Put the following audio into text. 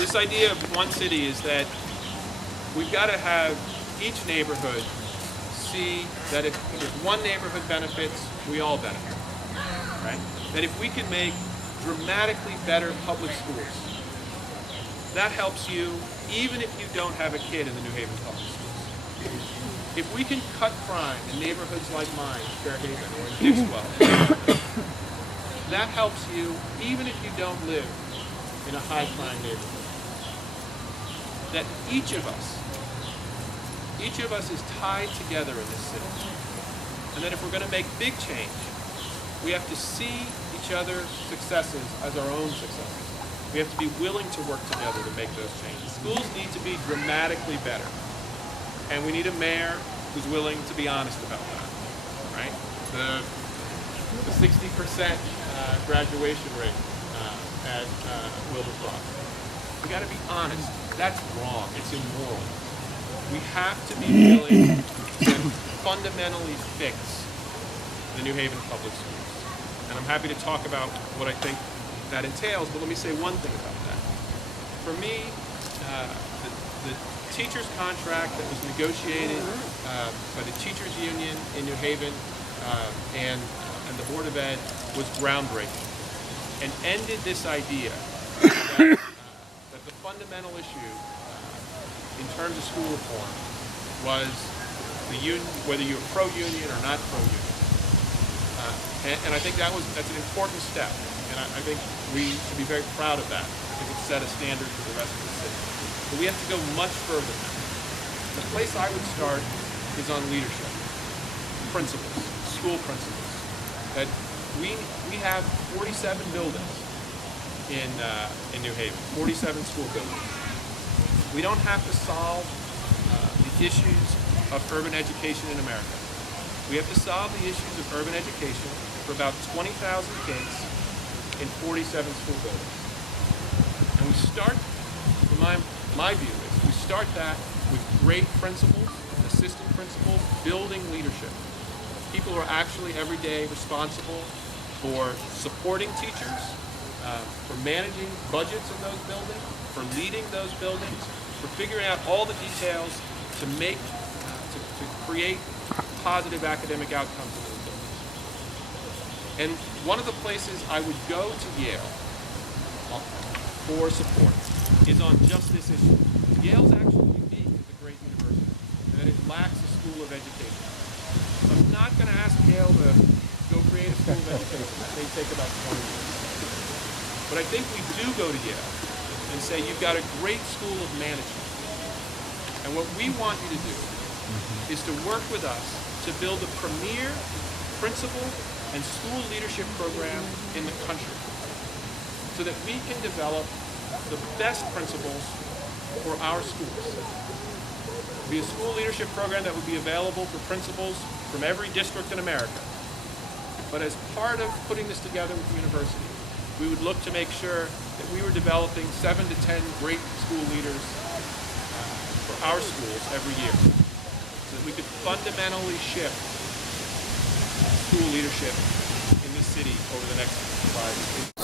this idea of one city is that we've got to have each neighborhood see that if one neighborhood benefits, we all benefit, right? That if we can make dramatically better public schools, that helps you even if you don't have a kid in the New Haven public schools. If we can cut crime in neighborhoods like mine, Fairhaven or in Dixwell, that helps you even if you don't live in a high crime neighborhood. That each of us is tied together in this city. And that if we're going to make big change, we have to see each other's successes as our own successes. We have to be willing to work together to make those changes. Schools need to be dramatically better. And we need a mayor who's willing to be honest about that, right? The 60% graduation rate at Wilberforce. We got to be honest. That's wrong. It's immoral. We have to be willing to fundamentally fix the New Haven public schools. And I'm happy to talk about what I think that entails, but let me say one thing about that. For me, the teacher's contract that was negotiated by the teachers union in New Haven and the Board of Ed was groundbreaking and ended this idea that the fundamental issue in terms of school reform was the union, whether you were pro-union or not pro-union. And I think that's an important step. And I think we should be very proud of that. I think it set a standard for the rest of the city. But we have to go much further than that. The place I would start is on leadership, principals, school principals. That we have 47 buildings in New Haven, 47 school buildings. We don't have to solve the issues of urban education in America. We have to solve the issues of urban education for about 20,000 kids in 47 school buildings. And we start, my view is, we start that with great principals and assistant principals building leadership. People who are actually every day responsible for supporting teachers, for managing budgets in those buildings, for leading those buildings, for figuring out all the details to make, to create positive academic outcomes in those buildings. And one of the places I would go to Yale for support is on just this issue. Yale's actually unique as a great university, and that it lacks a school of education. I'm not going to ask Yale to go create a school of education. That may take about 20 years. But I think we do go to Yale and say, you've got a great school of management. And what we want you to do is to work with us to build a premier principal and school leadership program in the country so that we can develop the best principals for our schools. It'll be a school leadership program that would be available for principals from every district in America. But as part of putting this together with the university, we would look to make sure that we were developing 7 to 10 great school leaders for our schools every year, so that we could fundamentally shift school leadership in this city over the next 5 years.